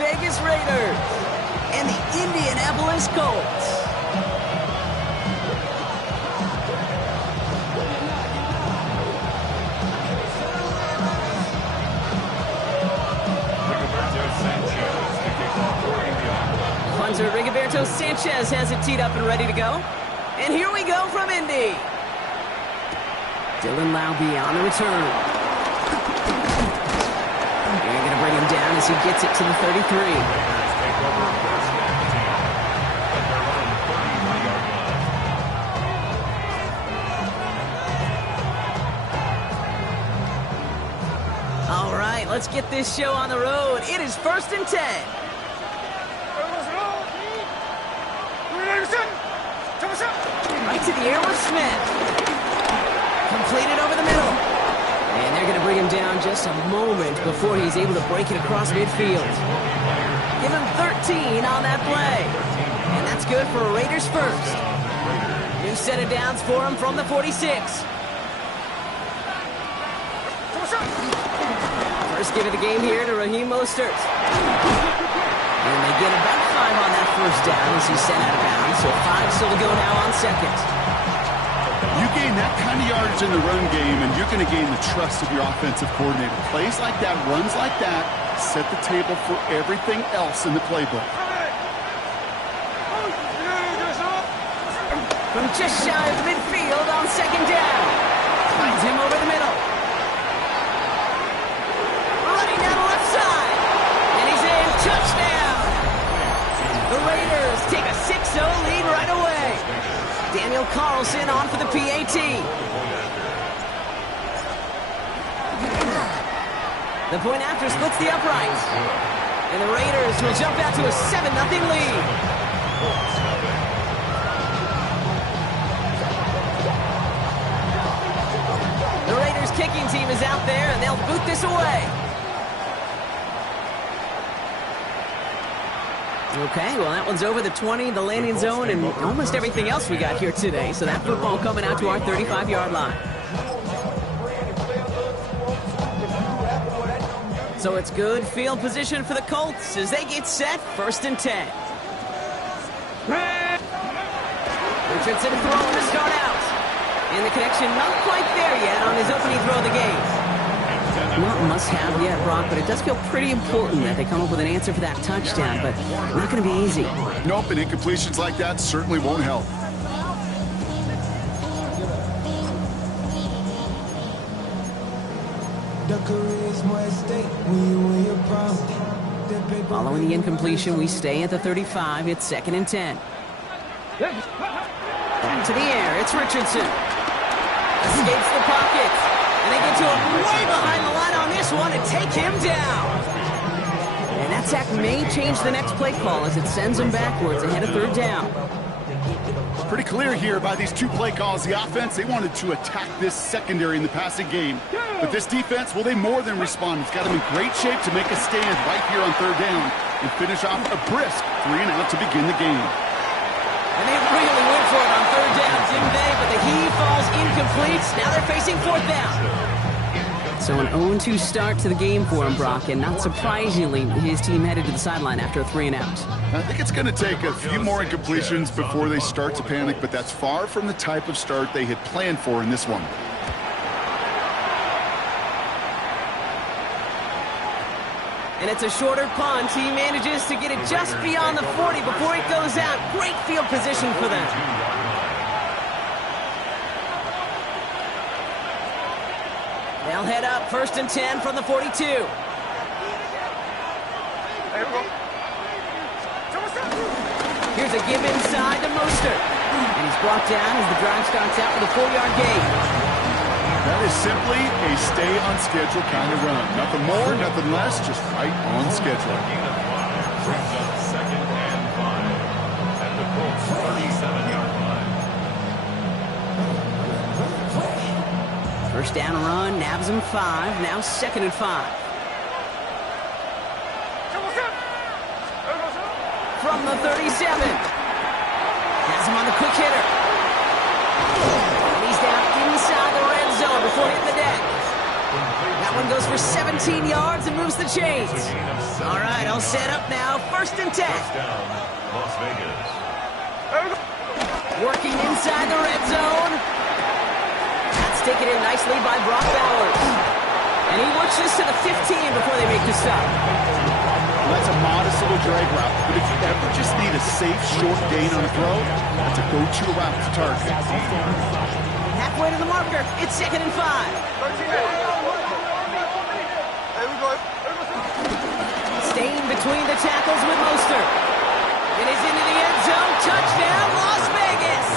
Vegas Raiders and the Indianapolis Colts. Punter Rigoberto Sanchez has it teed up and ready to go. And here we go from Indy. Dylan Laube on the return. They're going to bring him down as he gets it to the 33. All right, let's get this show on the road. It is 1st and 10. Right to the air with Smith. Completed over the middle. And they're going to bring him down just a moment before he's able to break it across midfield. Give him 13 on that play. And that's good for a Raiders first. New set of downs for him from the 46. First give of the game here to Raheem Mostert. And they get about 5 on that first down as he's sent out of bounds. So 5 still to go now on second. You gain that kind of yardage in the run game, and you're going to gain the trust of your offensive coordinator. Plays like that, runs like that, set the table for everything else in the playbook. From just shy of midfield on second down. Finds him over the middle. Running down the left side. And he's in. Touchdown. The Raiders take a 6-0 lead right away. Daniel Carlson on for the PAT. The point after splits the uprights. And the Raiders will jump out to a 7-0 lead. The Raiders kicking team is out there, and they'll boot this away. Okay, well, that one's over the 20, the landing zone, and almost everything else we got here today. So that football coming out to our 35-yard line. So it's good field position for the Colts as they get set, 1st and 10. Richardson throwing to start out. And the connection not quite there yet on his opening throw of the game. Not must-have yet, Brock, but it does feel pretty important that they come up with an answer for that touchdown, but not going to be easy. Nope, and incompletions like that certainly won't help. Following the incompletion, we stay at the 35. It's 2nd and 10. Back to the air. It's Richardson. Escapes the pocket. And they get to him way behind the line on this one and take him down. And that sack may change the next play call as it sends him backwards ahead of 3rd down. Pretty clear here by these 2 play calls. The offense, they wanted to attack this secondary in the passing game. But this defense, well, they more than respond. It's got them in great shape to make a stand right here on 3rd down and finish off a brisk 3-and-out to begin the game. And they really went for it on 3rd down, didn't they? But the heave falls incomplete. Now they're facing 4th down. So an 0-2 start to the game for him, Brock, and not surprisingly, his team headed to the sideline after a 3-and-out. I think it's going to take a few more incompletions before they start to panic, but that's far from the type of start they had planned for in this one. And it's a shorter punt. He manages to get it just beyond the 40 before it goes out. Great field position for them. They'll head up 1st and 10 from the 42. Here's a give inside to Mostert. And he's brought down as the drive starts out with a 4-yard gain. That is simply a stay-on-schedule kind of run. Nothing more, nothing less, just right on schedule. Brings up 2nd and 5 at the Colts 37-yard line. First down run, nabs him 5, now 2nd and 5. From the 37. Has him on the quick hitter. And he's down inside the red zone before hitting the deck. That one goes for 17 yards and moves the chains. It's a gain of 7 All right, all set up now. 1st and 10. First down, Las Vegas. Working inside the red zone. That's taken in nicely by Brock Bowers. And he works this to the 15 before they make the stop. Well, that's a modest little drag route, but if you ever just need a safe, short gain on a throw, that's a go-to route to target. Halfway to the marker. It's 2nd and 5. Staying between the tackles with Mostert. It is into the end zone. Touchdown, Las Vegas.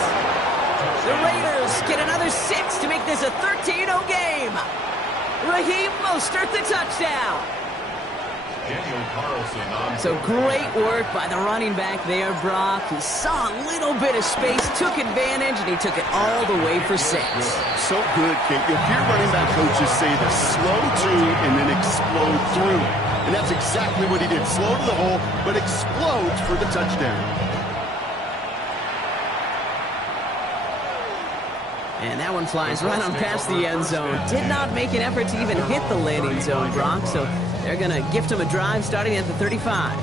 The Raiders get another 6 to make this a 13-0 game. Raheem Mostert, the touchdown. Daniel Carlson on So great work by the running back there, Brock. He saw a little bit of space, took advantage, and he took it all the way for 6. So good, Kate. You'll hear running back coaches say to slow to and then explode through. And that's exactly what he did. Slow to the hole, but explodes for the touchdown. And that one flies right on past the end zone. Did not make an effort to even hit the landing zone, Brock. So they're going to gift him a drive starting at the 35.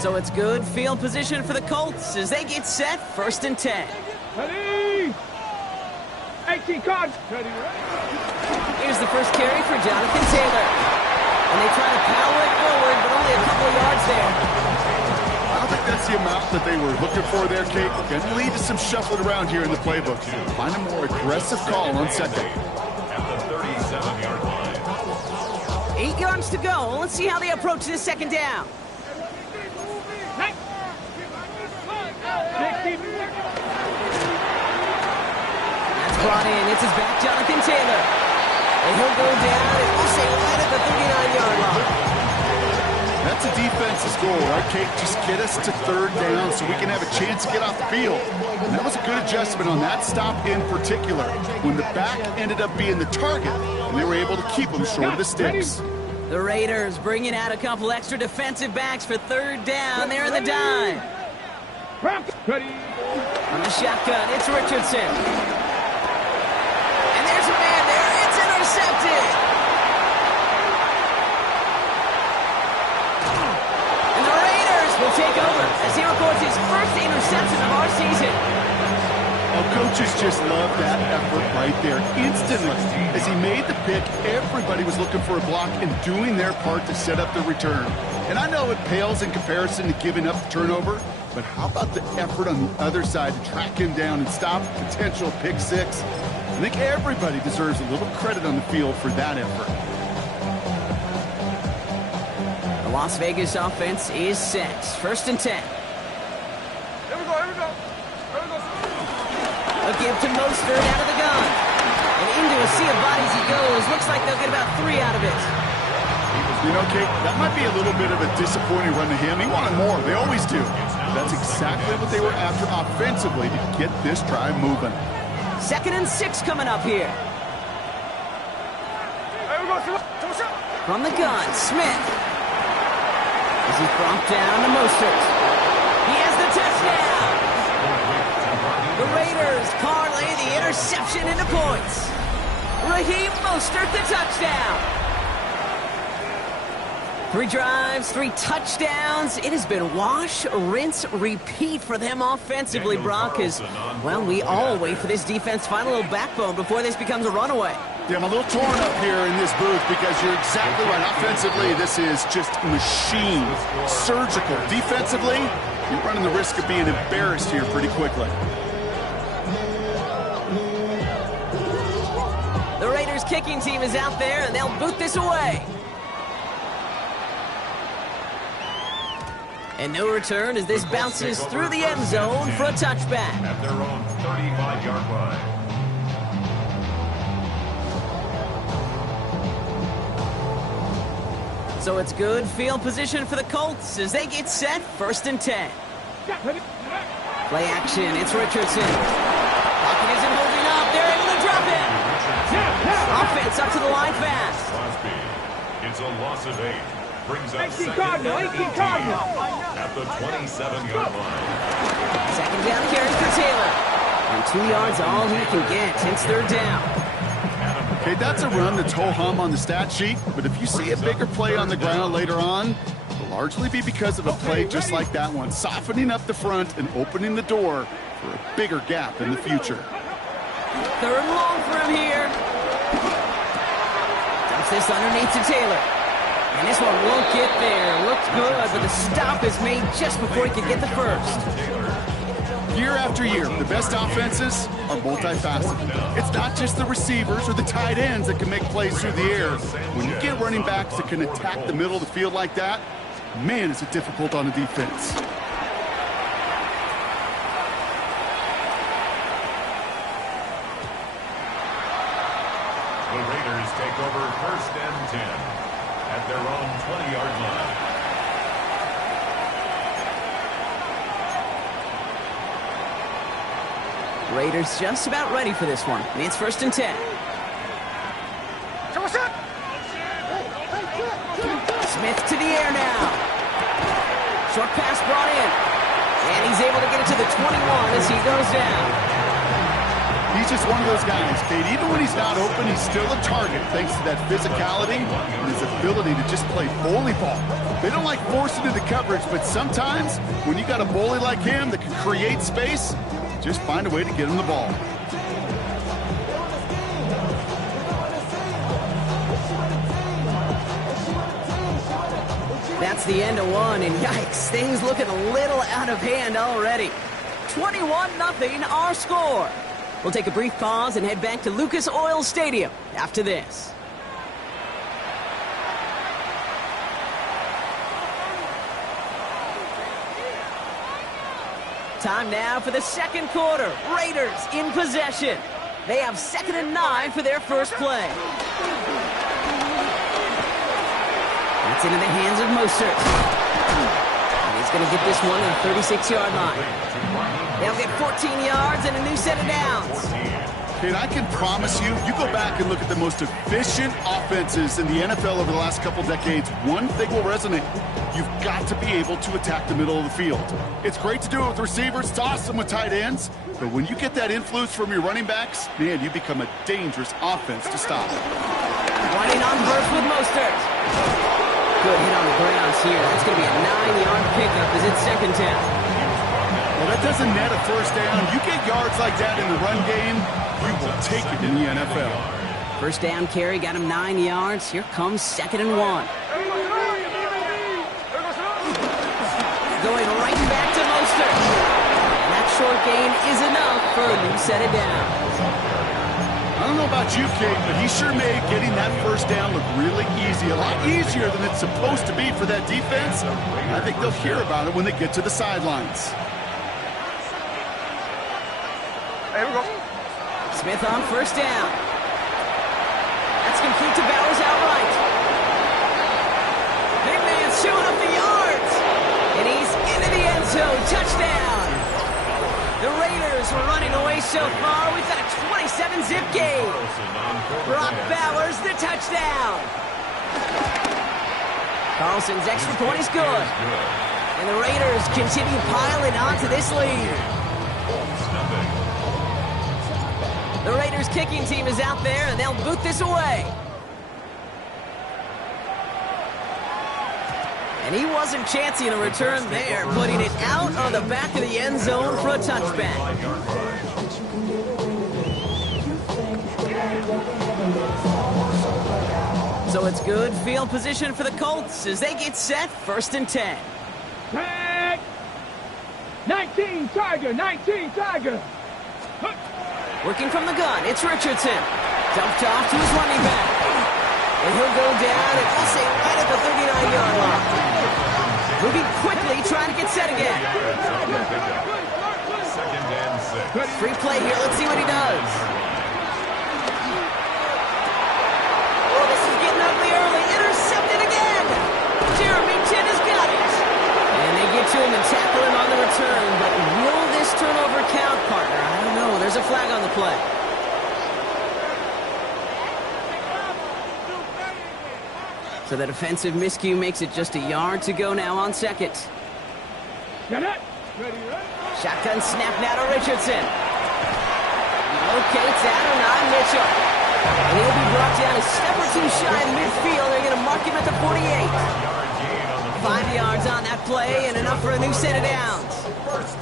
So it's good field position for the Colts as they get set. 1st and 10. Ready? 18 cards. Ready. Here's the first carry for Jonathan Taylor. And they try to power it forward, but only a couple of yards there. I don't think that's the amount that they were looking for there, Kate. Going to lead to some shuffling around here in the playbook. Find a more aggressive call on 2nd. at the 37-yard line. 8 yards to go. Let's see how they approach this 2nd down. That's brought in. It's his back, Jonathan Taylor. And he'll go down, and we'll say right at the 39-yard line. That's a defense's goal, right, Kate? Just get us to 3rd down so we can have a chance to get off the field. And that was a good adjustment on that stop in particular, when the back ended up being the target, and they were able to keep him short of the sticks. The Raiders bringing out a couple extra defensive backs for 3rd down. They're in the dime. Ready. On the shotgun, it's Richardson. And there's a man there. It's intercepted. And the Raiders will take over as he records his first interception of our season. Oh, coaches just love that effort right there. Instantly, as he made the pick, everybody was looking for a block and doing their part to set up the return. And I know it pales in comparison to giving up the turnover, but how about the effort on the other side to track him down and stop a potential pick 6? I think everybody deserves a little credit on the field for that effort. The Las Vegas offense is set. 1st and 10. Here we go. A give to Mostert out of the gun. And into a sea of bodies he goes. Looks like they'll get about 3 out of it. You know, Kate, that might be a little bit of a disappointing run to him. He wanted more. They always do. That's exactly what they were after offensively to get this drive moving. 2nd and 6 coming up here. From the gun, Smith. This is brought down to Mostert. He has the touchdown. The Raiders parlay the interception into points. Raheem Mostert, the touchdown. 3 drives, 3 touchdowns. It has been wash, rinse, repeat for them offensively, Brock. As, well, we all wait for this defense to find a little backbone before this becomes a runaway. Yeah, I'm a little torn up here in this booth because you're exactly right. Offensively, this is just machine, surgical. Defensively, you're running the risk of being embarrassed here pretty quickly. The Raiders kicking team is out there, and they'll boot this away. And no return as this bounces through the end zone for a touchback. At their own 35-yard line. So it's good field position for the Colts as they get set. 1st and 10. Play action. It's Richardson. Pocket isn't holding up. They're able to drop it. Offense up to the line fast. Crosby. It's a loss of 8. brings up 18 second Cardinal, and 18 18 Cardinal. at the 27-yard line. Second down carry for Taylor. And 2 yards all he can get. Hence third down. Okay, that's a run that's ho-hum on the stat sheet, but if you see a bigger play on the ground later on, it'll largely be because of a play just like that one, softening up the front and opening the door for a bigger gap in the future. Third and long for him here. Dumps this underneath to Taylor. And this one won't get there. Looked good, but the stop is made just before he could get the first. Year after year, the best offenses are multifaceted. It's not just the receivers or the tight ends that can make plays through the air. When you get running backs that can attack the middle of the field like that, man, is it difficult on the defense. The Raiders take over first and 10 at their own 20-yard line. Raiders just about ready for this one. It's first and 10. Smith to the air now. Short pass brought in. And he's able to get it to the 21 as he goes down. He's just one of those guys, Kate. Even when he's not open, he's still a target thanks to that physicality and his ability to just play bully ball. They don't like forcing into coverage, but sometimes when you got a bully like him that can create space, just find a way to get him the ball. That's the end of one, and yikes, things looking a little out of hand already. 21-0 our score. We'll take a brief pause and head back to Lucas Oil Stadium after this. Time now for the second quarter. Raiders in possession. They have 2nd and 9 for their first play. That's into the hands of Mostert. And he's going to get this one on the 36-yard line. They'll get 14 yards and a new set of downs. And I can promise you, you go back and look at the most efficient offenses in the NFL over the last couple decades, one thing will resonate. You've got to be able to attack the middle of the field. It's great to do it with receivers. It's awesome with tight ends. But when you get that influence from your running backs, man, you become a dangerous offense to stop. Running on burst with Mostert. Good hit on the grounds here. That's going to be a 9-yard pickup as it's second down. Well, that doesn't net a first down. You get yards like that in the run game, you will take it in the NFL. First down carry got him 9 yards. Here comes 2nd and 1. Going right back to Mostert. And that short gain is enough for a new set of downs. I don't know about you, Kate, but he sure made getting that first down look really easy. A lot easier than it's supposed to be for that defense. I think they'll hear about it when they get to the sidelines. Here we go. Smith on first down. That's complete to Bowers outright. Big man showing up the yards. And he's into the end zone. Touchdown. The Raiders were running away so far. We've got a 27-zip game. Brock Bowers, the touchdown. Carlson's extra point is good. And the Raiders continue piling onto this lead. The Raiders kicking team is out there, and they'll boot this away. And he wasn't chancing a return there, putting it out on the back of the end zone for a touchback. So it's good field position for the Colts as they get set, 1st and 10. Tag! 19 Tiger, 19 Tiger. Working from the gun, it's Richardson. Dumped off to his running back. And he'll go down and we'll say right at the 39-yard line. Moving quickly, trying to get set again. 2nd and 6. Free play here, let's see what he does. Oh, this is getting ugly early. Intercepted again. Jeremy Chin has got it. And they get to him and tackle him on the return. But will this turnover count, partner? I don't know. There's a flag on the play. So the defensive miscue makes it just a yard to go now on second. Get it. Ready, ready. Shotgun snap now to Richardson. He locates Adonai Mitchell. And he'll be brought down a step or two shy of midfield. They're going to mark him at the 48. 5 yards on that play and enough for a new set of downs.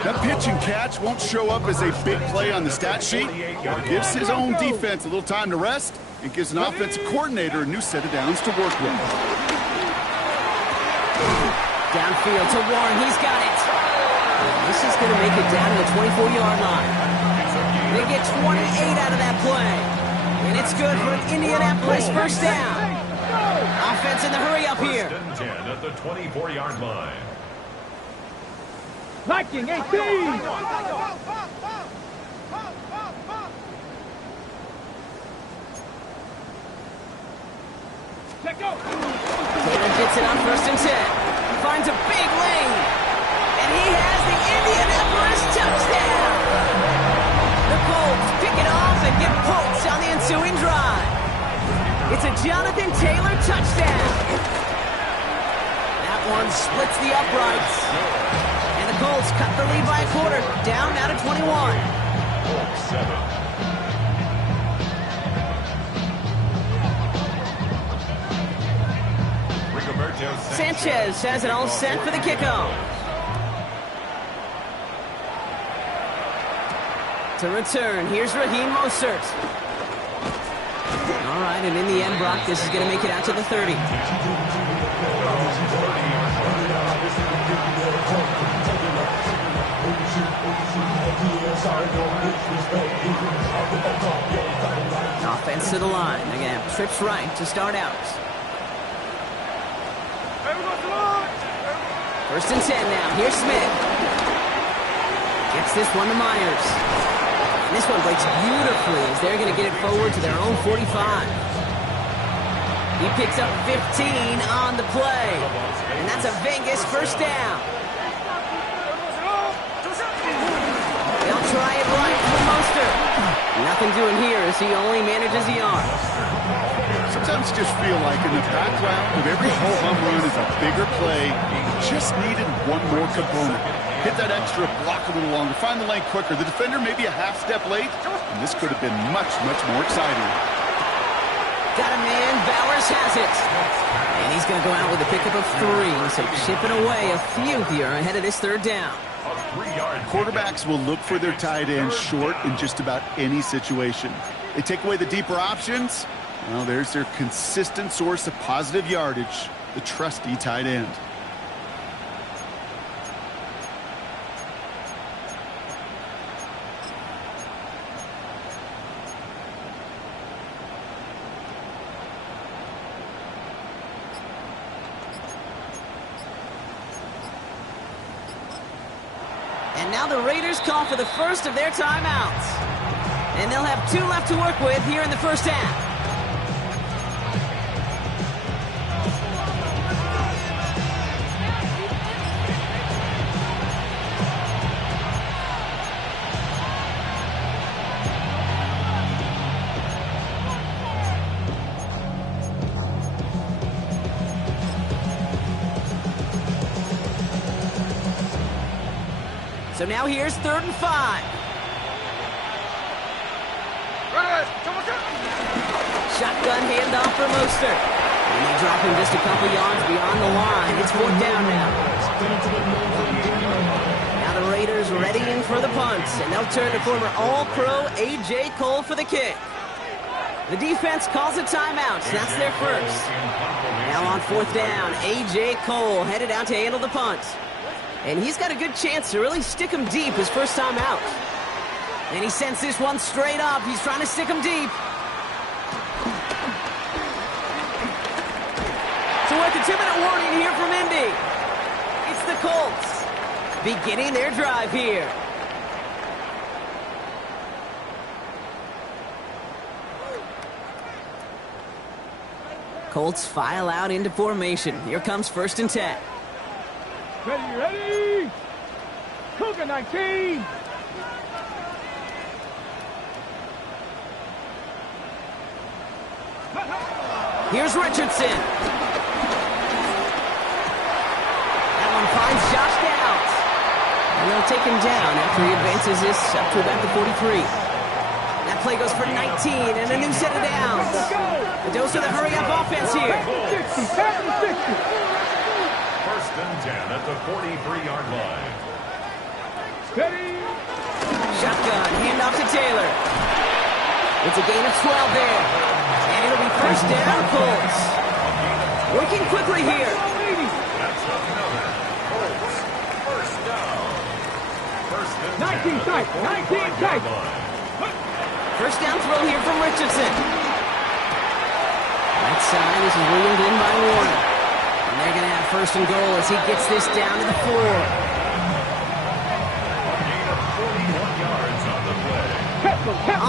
That pitch and catch won't show up as a big play on the stat sheet. It gives his own defense a little time to rest and gives an offensive coordinator a new set of downs to work with. Downfield to Warren. He's got it. This is going to make it down to the 24-yard line. They get 28 out of that play. And it's good for an Indianapolis first down. Offense in the hurry up here. First and 10 at the 24-yard line. Viking 18. Let go. Taylor gets it on first and 10. Finds a big lane. And he has the Indianapolis touchdown. The Colts pick it off and get points on the ensuing drive. It's a Jonathan Taylor touchdown. That one splits the uprights. And the Colts cut the lead by a quarter. Down now to 21. Colts 7. Sanchez has it all set for the kickoff. To return, here's Raheem Mostert. All right, and in the end, Brock, this is going to make it out to the 30. Offense to the line. They're going to have trips right to start out. First and 10 now. Here's Smith. Gets this one to Myers. And this one breaks beautifully as they're going to get it forward to their own 45. He picks up 15 on the play. And that's a Vegas first down. They'll try it right for Mostert. Nothing doing here as he only manages a yard. Sometimes you just feel like in the background of every ho-hum run is a bigger play. Just needed one more component. Hit that extra block a little longer. Find the lane quicker. The defender may be a half step late, and this could have been much, much more exciting. Got a man. Bowers has it. And he's going to go out with a pickup of 3. So chipping away a few here ahead of this third down. Quarterbacks will look for their tight end short in just about any situation. They take away the deeper options. Well, there's their consistent source of positive yardage, the trusty tight end. And now the Raiders call for the first of their timeouts. And they'll have 2 left to work with here in the first half. So now here's 3rd and 5. Shotgun handoff for Mostert. And they drop him just a couple yards beyond the line. It's 4th down now. Now the Raiders readying for the punts, and they'll turn to former All-Pro A.J. Cole for the kick. The defense calls a timeout, so that's their first. Now on 4th down, A.J. Cole headed out to handle the punt. And he's got a good chance to really stick him deep his first time out. And he sends this one straight up. He's trying to stick him deep. So with the 2-minute warning here from Indy, it's the Colts beginning their drive here. Colts file out into formation. Here comes 1st and 10. Ready, ready. Cougar 19. Here's Richardson. And they'll take him down after he advances this up to about the 43. That play goes for 19 and a new set of downs. A dose of the hurry-up offense here. 60, 60. First and 10 at the 43-yard line. Steady. Shotgun, handoff to Taylor. It's a gain of 12 there. And it'll be first down, Colts. Working quickly here. That's another Colts first down. First and 19 tight, 19 tight. First down throw here from Richardson. That side, this is reeled in by Warner. And they're going to have first and goal as he gets this down to the floor. Gain of 41 yards on the play.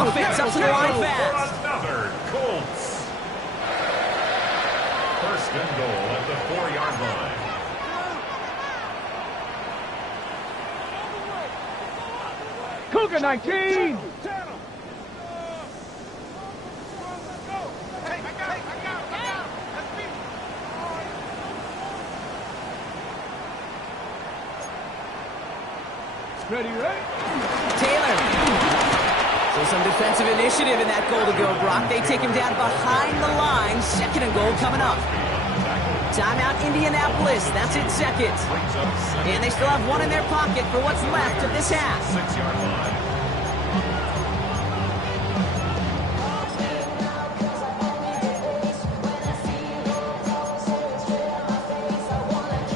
Offense up to the line fast. Another Colts. First and goal at the 4-yard line. Cougar 19. Ready, ready? Taylor. So some defensive initiative in that goal to go, Brock. They take him down behind the line. Second and goal coming up. Timeout, Indianapolis. That's it, second. And they still have one in their pocket for what's left of this half. 6-yard line.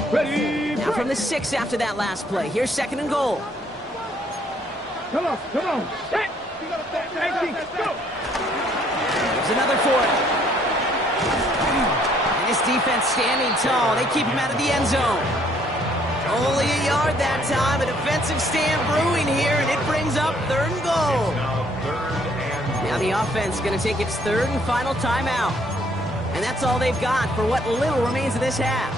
Ready. Now from the 6 after that last play. Here's second and goal. Come on. Set. 19, go. There's another for it. And this defense standing tall. They keep him out of the end zone. Only a yard that time. A defensive stand brewing here, and it brings up third and goal. Now the offense is going to take its third and final timeout. And that's all they've got for what little remains of this half.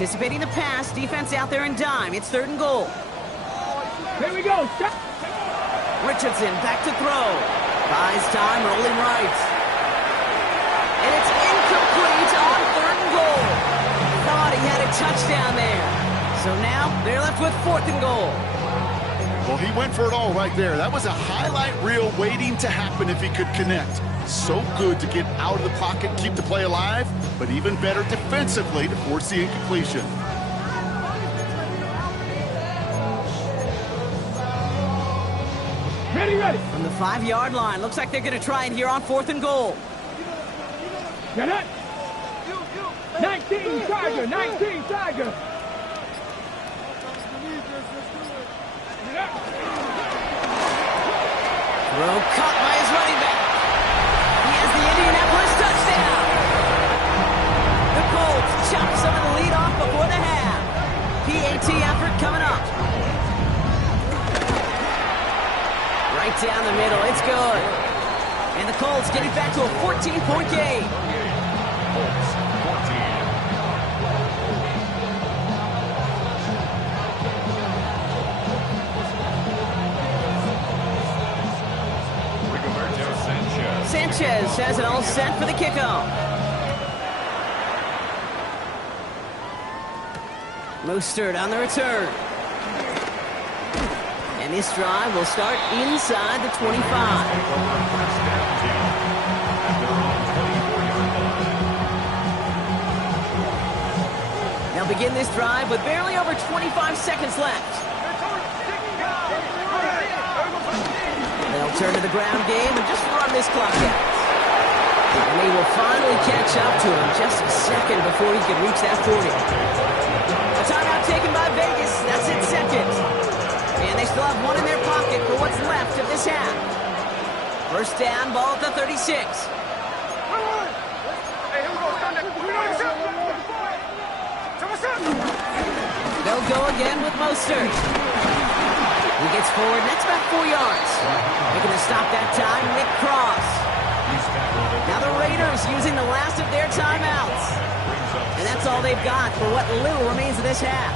Anticipating the pass, defense out there in dime. It's third and goal. Here we go. Stop. Richardson back to throw. Buys time, rolling right. And it's incomplete on third and goal. Thought he had a touchdown there. So now they're left with fourth and goal. Well, he went for it all right there. That was a highlight reel waiting to happen if he could connect. So good to get out of the pocket, keep the play alive, but even better defensively to force the incompletion. Ready. From the 5-yard line, looks like they're going to try it here on fourth and goal. Get it. 19 Tiger. 19 Tiger. Throw caught by his running back. He has the Indianapolis touchdown. The Colts chop some of the lead off before the half. PAT effort coming up. Right down the middle. It's good. And the Colts get it back to a 14-point game. Colts 14. Sanchez has it all set for the kickoff. Mostert on the return. And this drive will start inside the 25. They'll begin this drive with barely over 25 seconds left. They'll turn to the ground game and just run this clock out. And they will finally catch up to him just a second before he can reach that 40. A timeout taken by Vegas. That's it, second. And they still have one in their pocket for what's left of this half. First down, ball at the 36. They'll go again with Mostert. He gets forward, that's about 4 yards. Making a stop that time, Nick Cross. Now the Raiders using the last of their timeouts. And that's all they've got for what little remains of this half.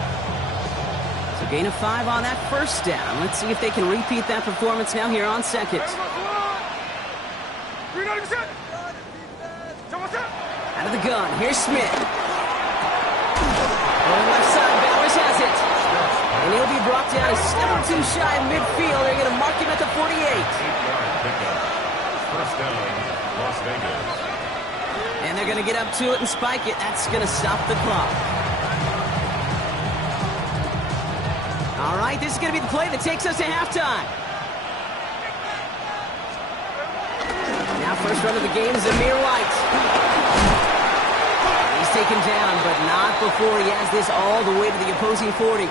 So gain of 5 on that first down. Let's see if they can repeat that performance now here on second. Out of the gun, here's Smith. On left side, Bowers has it. And he'll be brought down a step or two shy of midfield. They're going to mark him at the 48. 8-yard pickup. First down, Las Vegas. And they're going to get up to it and spike it. That's going to stop the clock. All right, this is going to be the play that takes us to halftime. Now first run of the game is Amir White. He's taken down, but not before he has this all the way to the opposing 40.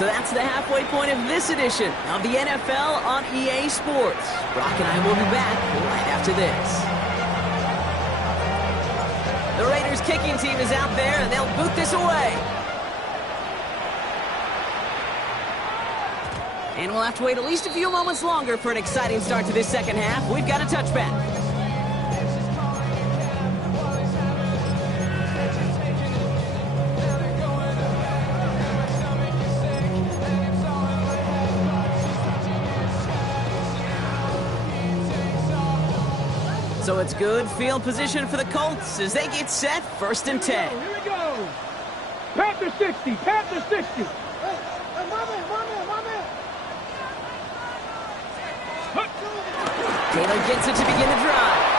So that's the halfway point of this edition of the NFL on EA Sports. Brock and I will be back right after this. The Raiders kicking team is out there, and they'll boot this away. And we'll have to wait at least a few moments longer for an exciting start to this second half. We've got a touchback. So it's good field position for the Colts as they get set, 1st and 10. Here we go. Panther 60, Panther 60. Taylor gets it to begin the drive.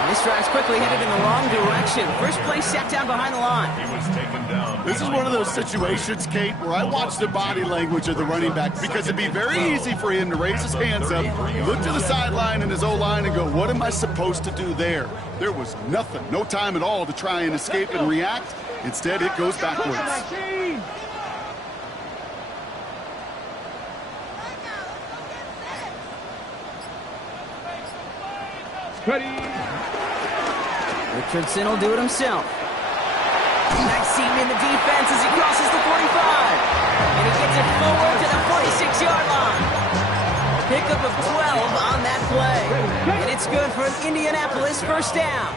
And this drive's quickly headed in the wrong direction. First play sat down behind the line. He was taken down. This is one of those situations, Kate, where I watch the body language of the running back because it'd be very easy for him to raise his hands up, look to the sideline and his O-line and go, what am I supposed to do there? There was nothing, no time at all to try and escape and react. Instead, it goes backwards. Ready. Richardson will do it himself. Nice seam in the defense as he crosses the 45. And he gets it forward to the 46-yard line. Pickup of 12 on that play. And it's good for an Indianapolis first down.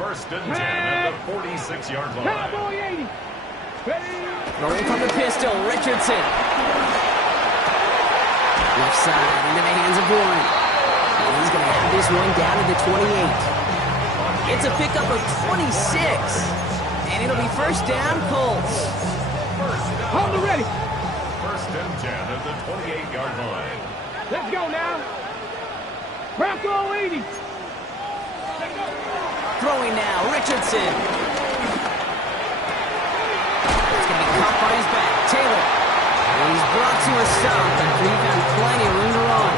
1st and 10 at the 46-yard line. Cowboy 80. Ready. Throwing from the pistol, Richardson. Left side into the hands of Warren. And he's going to have this one down to the 28. It's a pickup of 26. And it'll be first down, Colts. Hold it ready. 1st and 10 at the 28-yard line. Let's go now. Bronco 80. Throwing now, Richardson. It's going to be caught by his back. Taylor. And he's brought to a stop, but he found plenty of room to run.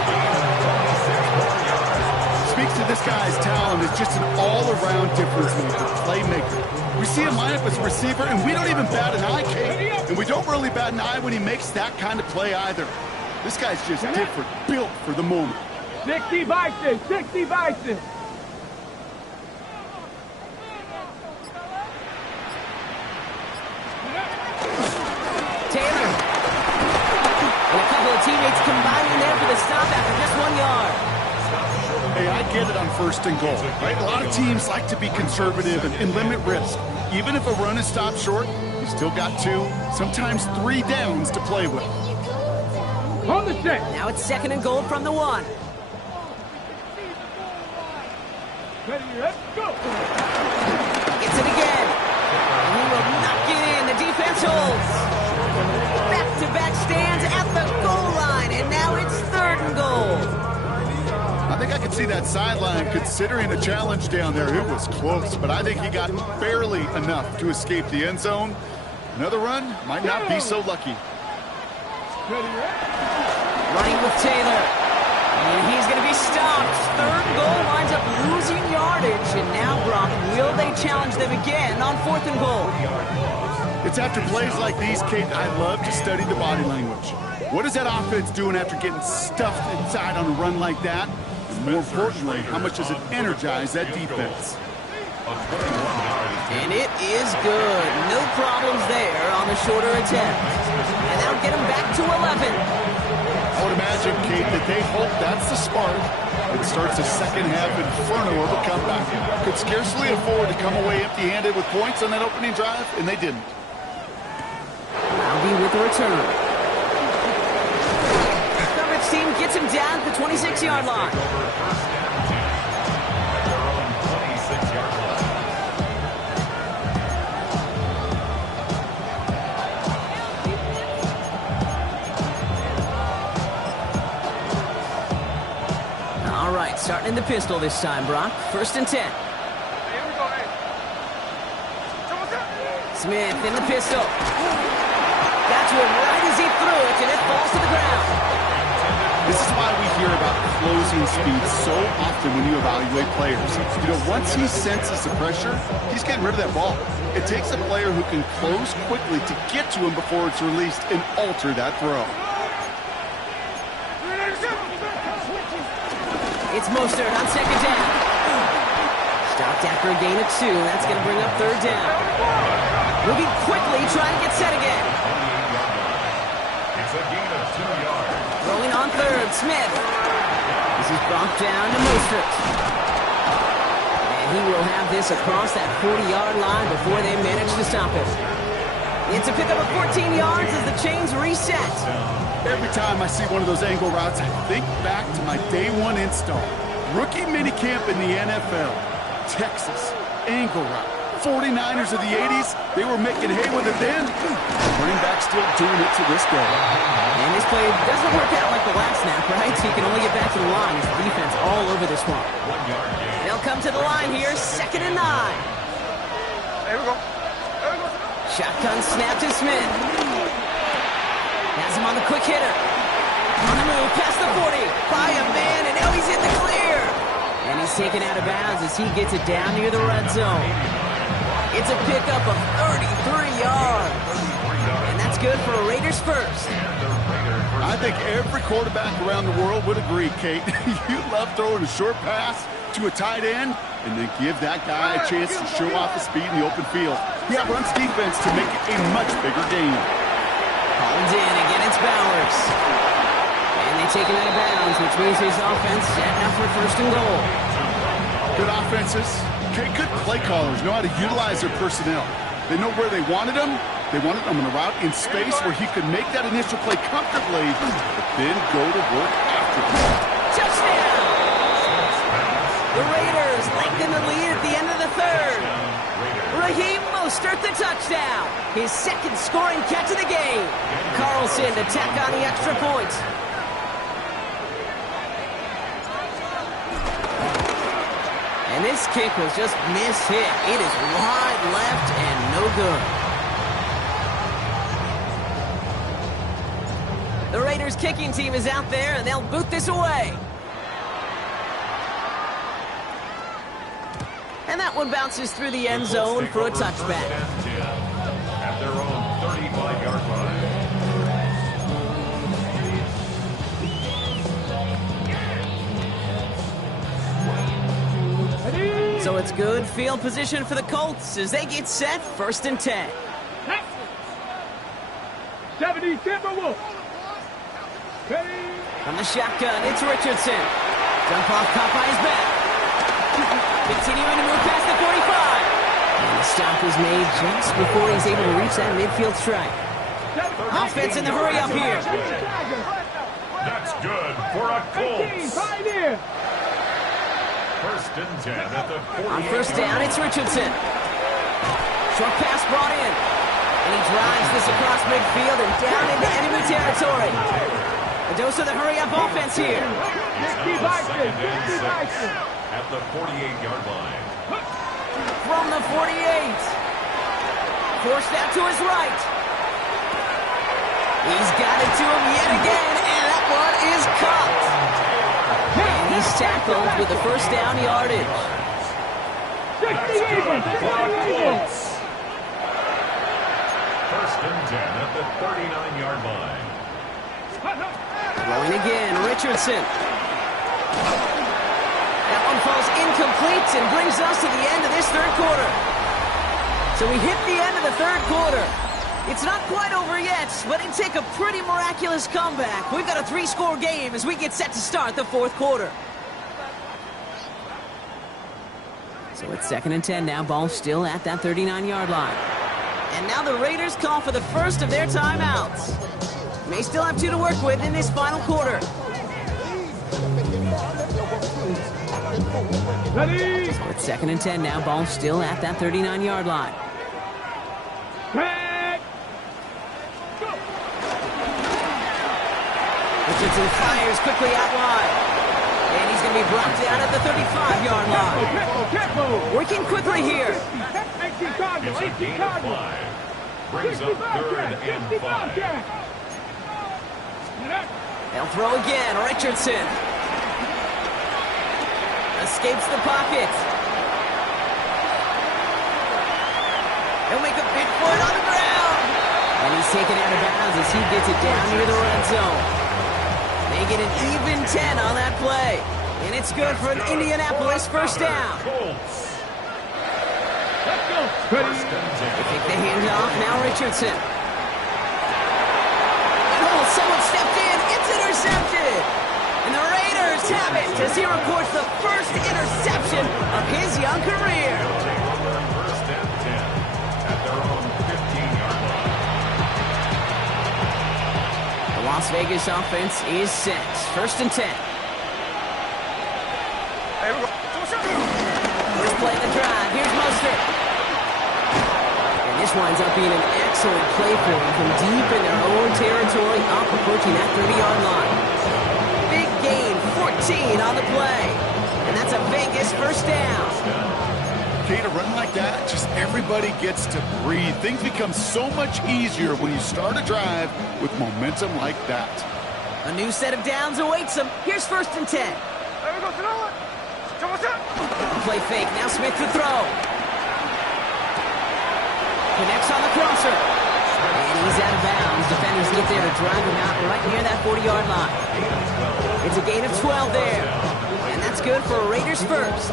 Speaks to this guy's talent as just an all-around difference maker, playmaker. We see him line up as a receiver, and we don't even bat an eye, Kate. And we don't really bat an eye when he makes that kind of play either. This guy's just different, built for the moment. 60 Bison, 60 Bison. Taylor. And a couple of teammates combining there for the stop after just 1 yard. Hey, I get it on 1st and goal, right? A lot of teams like to be conservative and limit risk. Even if a run is stopped short, you still got 2, sometimes 3 downs to play with. On the set. Now it's 2nd and goal from the 1. Ready, let's go. Gets it again. And he will knock it in. The defense holds. Back-to-back stands at the goal line. And now it's 3rd and goal. I think I could see that sideline considering a challenge down there. It was close, but I think he got barely enough to escape the end zone. Another run might not be so lucky. Running with Taylor. And he's going to be stopped. 3rd goal winds up losing yardage. And now, Brock, will they challenge them again on 4th and goal? It's after plays like these, Kate, I love to study the body language. What is that offense doing after getting stuffed inside on a run like that? And more importantly, how much does it energize that defense? And it is good. No problems there on the shorter attempt. And that'll get him back to 11. I would imagine, Kate, that they hope that's the spark that starts a second half inferno of a comeback. Could scarcely afford to come away empty-handed with points on that opening drive, and they didn't. I'll be with the return. Coverage team gets him down at the 26-yard line. Out in the pistol this time, Brock. 1st and 10. Smith in the pistol. Got to him right as he threw it, and it falls to the ground. This is why we hear about closing speed so often when you evaluate players. You know, once he senses the pressure, he's getting rid of that ball. It takes a player who can close quickly to get to him before it's released and alter that throw. It's Mostert on 2nd down. Stopped after a gain of 2. That's going to bring up 3rd down. Moving quickly, trying to get set again. It's a gain of 2 yards. Rolling on 3rd, Smith. This is brought down to Mostert. And he will have this across that 40-yard line before they manage to stop him. It's a pickup of 14 yards as the chains reset. Every time I see one of those angle routes, I think back to my day 1 install. Rookie minicamp in the NFL. Texas, angle route. 49ers of the 80s, they were making hay with it then. Running back still doing it to this day. And this play doesn't work out like the last snap, right? So you can only get back to the line as the defense all over this one. 1 yard gain. They'll come to the line here, 2nd and 9. There we go. Shotgun snap to Smith. Has him on the quick hitter. On the move, past the 40. By a man, and now he's in the clear. And he's taken out of bounds as he gets it down near the red zone. It's a pickup of 33 yards. And that's good for a Raiders first. I think every quarterback around the world would agree, Kate. You love throwing a short pass to a tight end and then give that guy a chance to show off his speed in the open field. He runs defense to make it a much bigger game. Collins in, again it's Bowers. And they take him out of bounds, which means his offense setting up for 1st and goal. Good offenses. Okay, good play callers know how to utilize their personnel. They know where they wanted them. They wanted them on a route in space where he could make that initial play comfortably, but then go to work after that. Touchdown! The Raiders lengthen the lead at the end of the 3rd. Raheem Mostert the touchdown. His 2nd scoring catch of the game. Carlson to tack on the extra point. And this kick was just mishit. It is wide left and no good. The Raiders kicking team is out there and they'll boot this away. And that one bounces through the end zone for a touchback. At their own 35-yard line. So it's good field position for the Colts as they get set, 1st and 10. 70 Timberwolves. From the shotgun, it's Richardson. Dump off Popeye's back. Continuing to move past the 45. And the stop is made just before he's able to reach that midfield strike. Offense in the hurry up here. That's good for a Colts. 1st and 10 at the 40. On 1st down, it's Richardson. Short pass brought in. And he drives this across midfield and down into enemy territory. A dose of the hurry-up offense here. He's now 2nd and 6 at the 48-yard line. From the 48. Forced out to his right. He's got it to him yet again, and that one is caught. And he's tackled with the 1st down yardage. Colts. 1st and 10 at the 39-yard line. Throwing again, Richardson. That one falls incomplete and brings us to the end of this 3rd quarter. So we hit the end of the 3rd quarter. It's not quite over yet, but it'd take a pretty miraculous comeback. We've got a 3-score game as we get set to start the 4th quarter. So it's 2nd and 10 now, ball still at that 39-yard line. And now the Raiders call for the first of their timeouts. May still have 2 to work with in this final quarter. Ready? So it's 2nd and 10 now, ball still at that 39-yard line. Richardson fires quickly out wide. And he's going to going to be brought down at the 35-yard line. Working quickly here. 18 Cardinal, 18 Cardinal. Brings up third and 5. They'll throw again. Richardson escapes the pocket. He'll make a big for it on the ground. And he's taken out of bounds as he gets it down near the red zone. They get an even 10 on that play. And it's good for an Indianapolis first down. Let's go. Ready. They take the handoff. Now Richardson. Oh, someone stepped in. It's intercepted. And the Raiders have it as he records the first interception of his young career. First and 10 at their own 15-yard line. The Las Vegas offense is set. First and 10. First play of the drive. Here's Mostert. And this winds up being an excellent play for them from deep in their own territory, up approaching that 30-yard line. Big gain, 14 on the play. And that's a Vegas first down. Okay, to run like that, just everybody gets to breathe. Things become so much easier when you start a drive with momentum like that. A new set of downs awaits them. Here's first and 10. Play fake. Now Smith to throw. Connects on the crosser. And he's out of bounds. Defenders get there to drive him out right near that 40-yard line. It's a gain of 12 there. And that's good for a Raiders first.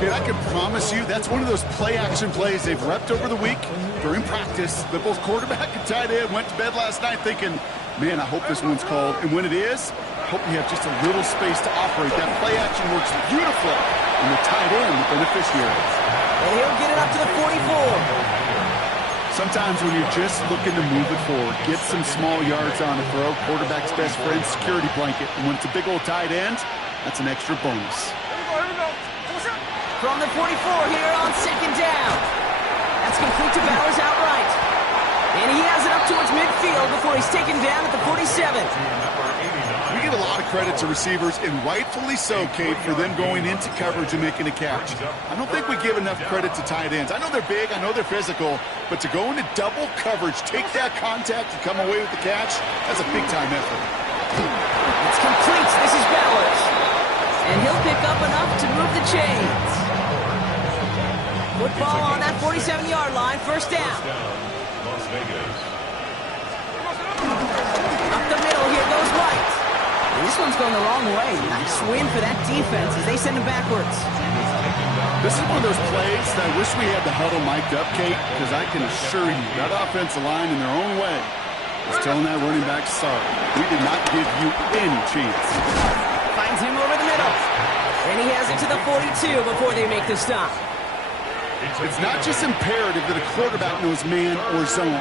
Kid, I can promise you that's one of those play-action plays they've repped over the week during practice. The both quarterback and tight end went to bed last night thinking, man, I hope this one's called. And when it is, I hope you have just a little space to operate. That play-action works beautifully. And the tight end, the beneficiary. And he'll get it up to the 44. Sometimes when you're just looking to move it forward, get some small yards on a throw, quarterback's best friend, security blanket. And when it's a big old tight end, that's an extra bonus. From the 44 here on second down. That's complete to Bowers outright. And he has it up towards midfield before he's taken down at the 47. We give a lot of credit to receivers, and rightfully so, Kate, for them going into coverage and making a catch. I don't think we give enough credit to tight ends. I know they're big, I know they're physical, but to go into double coverage, take that contact and come away with the catch, that's a big-time effort. It's complete. This is Bowers. And he'll pick up enough to move the chains. Football on that 47-yard line, first down. Las Vegas. Up the middle, here goes White. And this one's going the wrong way. Nice win for that defense as they send him backwards. This is one of those plays that I wish we had the huddle mic'd up, Kate, because I can assure you that offensive line in their own way is telling that running back, sorry, we did not give you any chance. Finds him over the middle. And he has it to the 42 before they make the stop. It's not just imperative that a quarterback knows man or zone.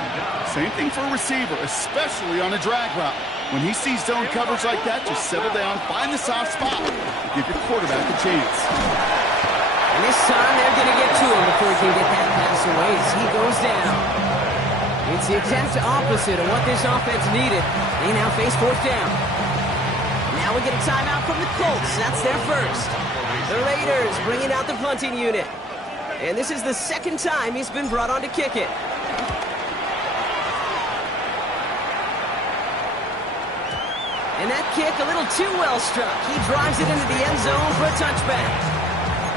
Same thing for a receiver, especially on a drag route. When he sees zone coverage like that, just settle down, find the soft spot, and give your quarterback a chance. And this time they're going to get to him before he can get that pass away as he goes down. It's the exact opposite of what this offense needed. They now face fourth down. Now we get a timeout from the Colts. That's their first. The Raiders bringing out the punting unit. And this is the second time he's been brought on to kick it. And that kick a little too well struck. He drives it into the end zone for a touchback.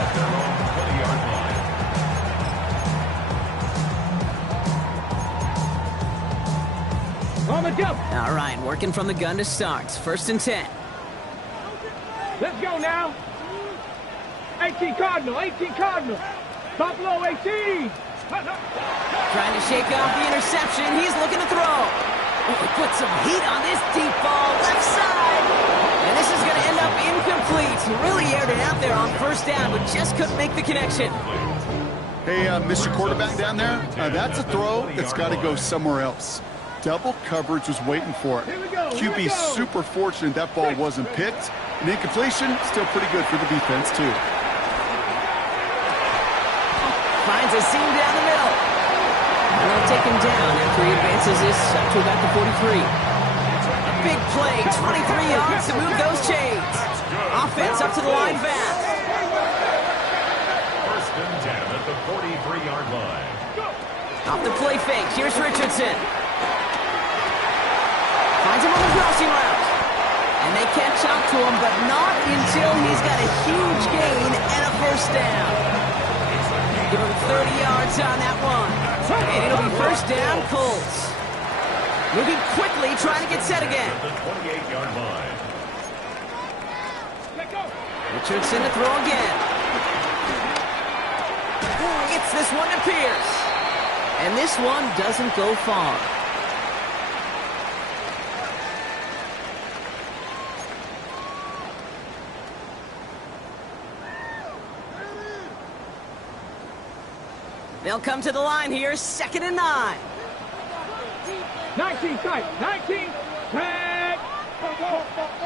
At their own 20-yard line. On the jump. All right, working from the gun to start. First and 10. Let's go now. 18 Cardinal, 18 Cardinal. Top low, 18. Trying to shake off the interception. He's looking to throw. Oh, he put some heat on this deep ball. Left side. And this is going to end up incomplete. He really aired it out there on first down, but just couldn't make the connection. Hey, Mr. Quarterback down there, that's a throw that's got to go somewhere else. Double coverage was waiting for it. QB super fortunate that ball wasn't picked. And incompletion, still pretty good for the defense, too. Finds a seam down the middle. And they'll take him down after he advances this up to about the 43. A big play, 23 yards to move those chains. Offense up to the line fast. First and 10 at the 43-yard line. Off the play fake. Here's Richardson. Finds him on the crossing route. And they catch up to him, but not until he's got a huge gain and a first down. Give him 30 yards on that one. And it'll be first down, Colts. Moving quickly, trying to get set again. The 28-yard line. Richardson to throw again. Gets this one to Pierce. And this one doesn't go far. They'll come to the line here, 2nd and 9. 19 tight, 19, tag,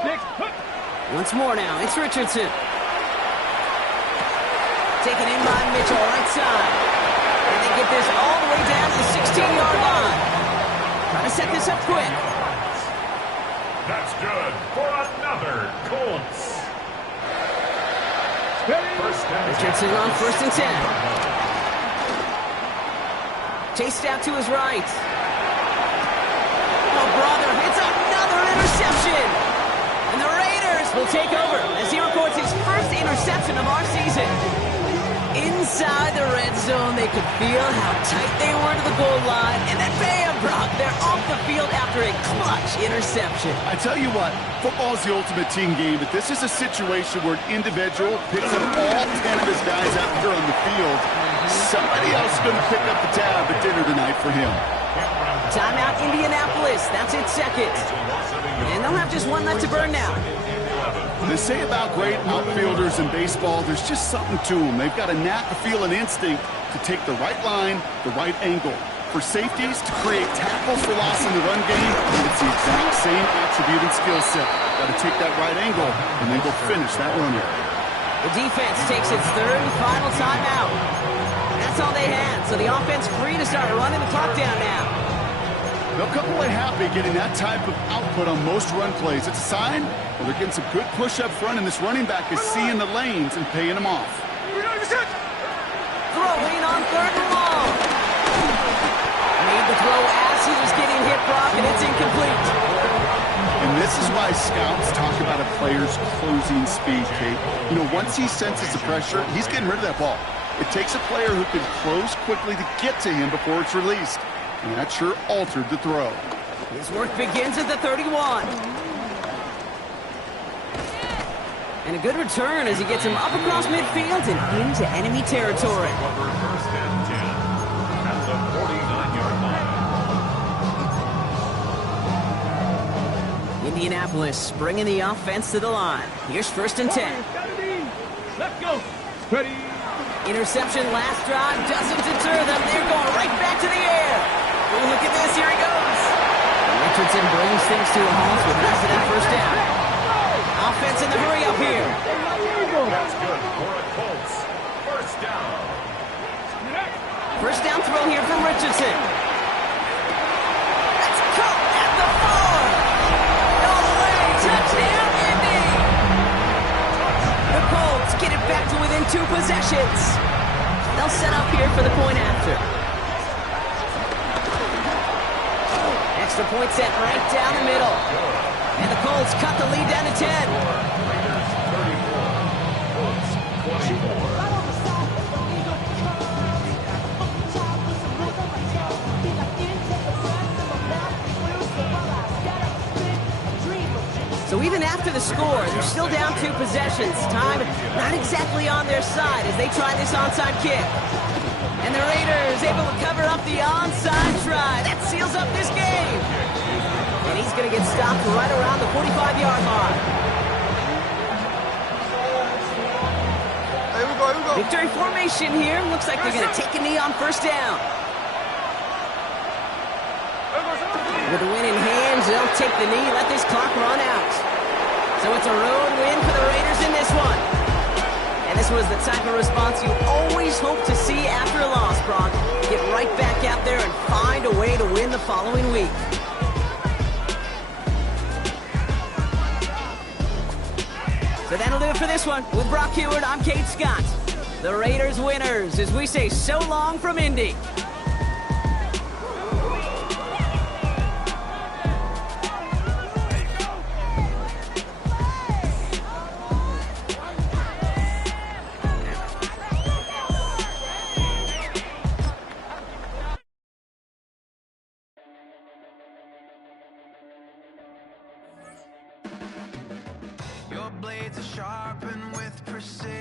6, Once more now, it's Richardson. Taken in by Mitchell, right side. And they get this all the way down to the 16-yard line. Trying to set this up quick. That's good for another Colts. First and Richardson on 1st and 10. Chased out to his right. Oh, brother, it's another interception. And the Raiders will take over as he records his first interception of our season. Inside the red zone, they could feel how tight they were to the goal line. And then bam, Brock, they're off the field after a clutch interception. I tell you what, football's the ultimate team game, but this is a situation where an individual picks up all 10 of his guys out here on the field. Somebody else is going to pick up the tab at dinner tonight for him. Timeout, Indianapolis. That's its second. And they'll have just one left to burn now. They say about great outfielders in baseball, there's just something to them. They've got a knack, a feel, an instinct to take the right line, the right angle. For safeties, to create tackles for loss in the run game, it's the exact same attribute and skill set. Got to take that right angle, and then go finish that runner. The defense takes its third and final timeout. That's all they had, so the offense free to start running the clock down now. They'll come away happy getting that type of output on most run plays. It's a sign, well, they're getting some good push up front, and this running back is seeing the lanes and paying them off. Throwing on 3rd and long. Made the throw as he was getting hit, Brock, and it's incomplete. And this is why scouts talk about a player's closing speed, Kate. You know, once he senses the pressure, he's getting rid of that ball. It takes a player who can close quickly to get to him before it's released. And that sure altered the throw. His work begins at the 31. And a good return as he gets him up across midfield and into enemy territory. First and 10 at the 49-yard line. Indianapolis bringing the offense to the line. Here's 1st and 10. let's go, ready. Interception last drive doesn't deter them. They're going right back to the air. Oh, look at this. Here he goes. Richardson brings things to a halt with less than that first down. Offense in the hurry up here. That's good for a Colts. First down. First down throw here from Richardson. That's caught at the 4. No way. Touchdown, Indy. The Colts get it back to within 2 possessions. They'll set up here for the point after. Extra point set right down the middle. And the Colts cut the lead down to 10. Raiders 34, Colts 24. So even after the score, they're still down 2 possessions. Time not exactly on their side as they try this onside kick. And the Raiders able to cover up the onside try. That seals up this game. And he's going to get stopped right around the 45-yard line. Here we go. Victory formation here. Looks like they're going to take a knee on first down. With the win in hands, they'll take the knee, let this clock run out. So it's a road win for the Raiders in this one. And this was the type of response you always hope to see after a loss, Brock. Get right back out there and find a way to win the following week. So But that'll do it for this one. With Brock Heward, I'm Kate Scott. The Raiders winners, as we say so long from Indy. Your blades are sharpened with precision.